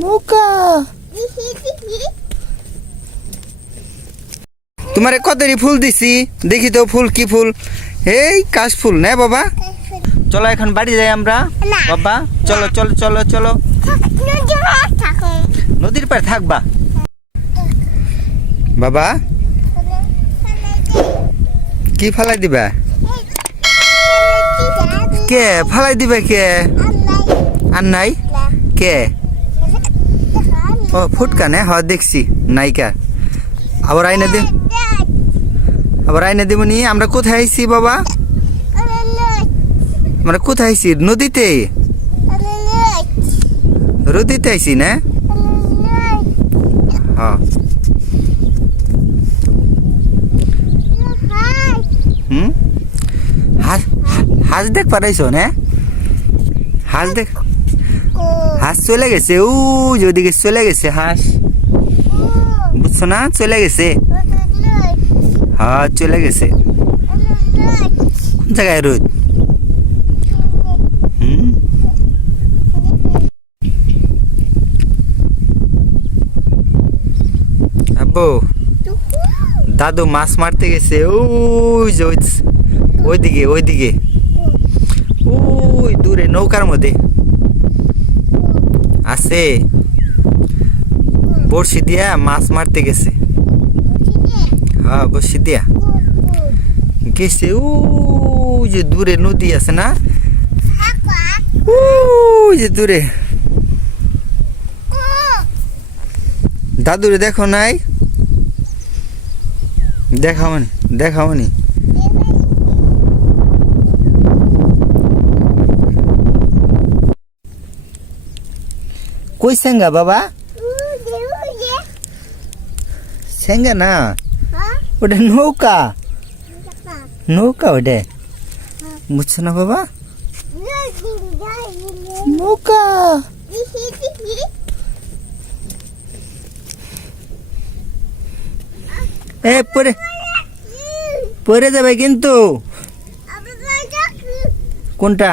নৌকা। তোমারে কতরি ফুল দিছি, দেখি তো ফুল কি ফুল? এই কাশ ফুল না বাবা? চলো এখন বাড়ি যাই আমরা। বাবা চলো চলো চলো চলো। নদীর পাড়ে থাকবা বাবা? কি ফালাই দিবা? কে ফালাই দিবে? কে আর নাই? কে? ও ফুটকা না? হ্যাঁ দেখছি নাইকা। আবার আইনা দে, আবার আইনা দেবনি। আমরা কোথায় আইছি বাবা? আমরা কোথায় আইছি? নদীতে? নদীতে আইছি না? হ্যাঁ। হুম, হাঁস দেখ পারাইছো না? হাঁস দেখ, হাঁস চলে গেছে ও, ওদিকে চলে গেছে হাঁস, বুঝছো না? চলে গেছে, হ্যাঁ চলে গেছে। কোন জায়গায় রোদ? আব্বু দাদু মাছ মারতে গেছে ওইদিকে ওইদিকে, ওই দূরে নৌকার মধ্যে আছে, বড়শি দিয়া মাছ মারতে গেছে। হ্যাঁ বড়শি দিয়া গেছে। ওই যে দূরে নদী আছে না, ওই যে দূরে। দাদুরে দেখো নাই? দেখাওনি দেখাওনি। কই সেঙ্গা বাবা? সেঙ্গা না, ওটা নৌকা, নৌকা ওটা, বুঝছো না বাবা? নৌকা। এ পরে পরে যাবে কিন্তু। কোনটা?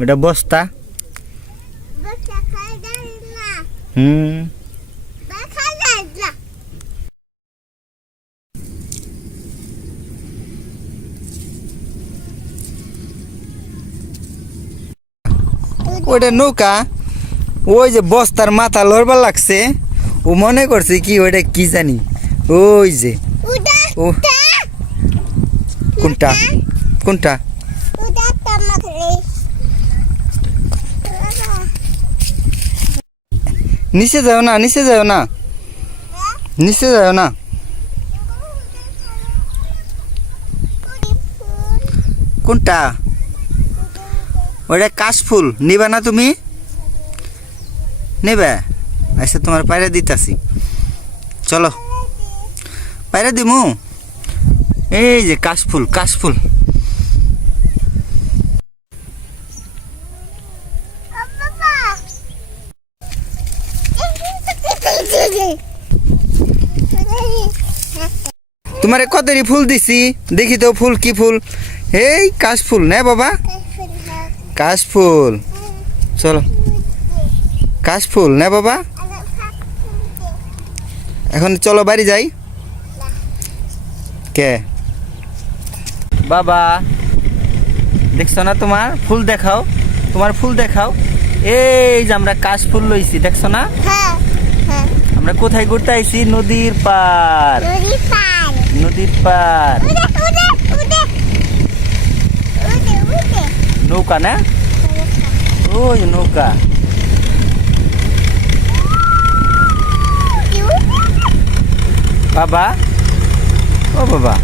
ওটা বস্তা। হুম, ওটা নৌকা। ওই যে বস্তার মাথা লড়বার লাগছে, ও মনে করছে কি ওটা কি জানি। ওই যে ও কোনটা? কোনটা? নিচে যাও না, নিচে যাও না, নিচে যাও না। কোনটা? ওটা কাশফুল। নিবা না তুমি? নেবে? আচ্ছা তোমার পায়রা দিতাছি, চলো পায়রা দিমু। এই যে কাশফুল, কাশফুল। তোমারে কতরি ফুল দিছি, দেখি তো ফুল কি ফুল? এই কাশফুল না বাবা? কাশফুল। চলো কাশফুল না বাবা? এখন চলো বাড়ি যাই। কে বাবা? দেখছো না? তোমার ফুল দেখাও, তোমার ফুল দেখাও। এই যে আমরা কাশফুল লইছি, দেখছো না? আমরা কোথায় ঘুরতে আইছি? নদীর পার, নদীর পার। নৌকা না? ওই নৌকা। বাবা, ও বাবা,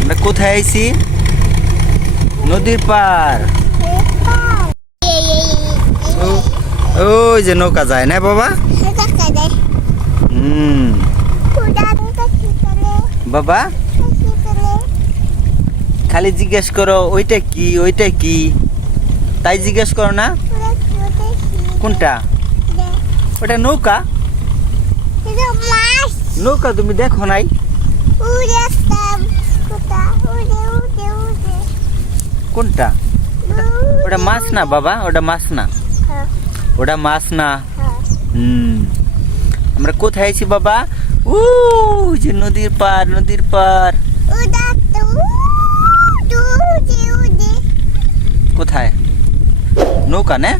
আমরা কোথায় আইছি? নদীর পার। ওই যে নৌকা যায় না বাবা? হুম বাবা, খালি জিজ্ঞেস করো ওইটা কি, ওইটা কি, তাই জিজ্ঞেস করো না। কোনটা? ওটা নৌকা। নৌকা তুমি দেখো নাই? কোনটা? ওটা মাছ না বাবা, ওটা মাছ না। ওটা মাছ না। আমরা কোথায় আছি বাবা? ও যে নদীর পার, নদীর পার। কোথায়? নৌকা না?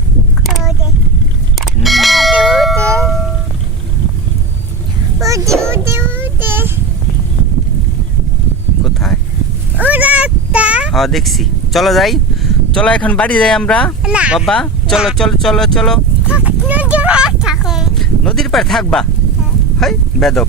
কোথায়? হ্যাঁ দেখছি। চলো যাই, চলো এখন বাড়ি যাই আমরা। বাবা চলো চলো চলো চলো। নদীর পার থাকবা? হাই বেদব।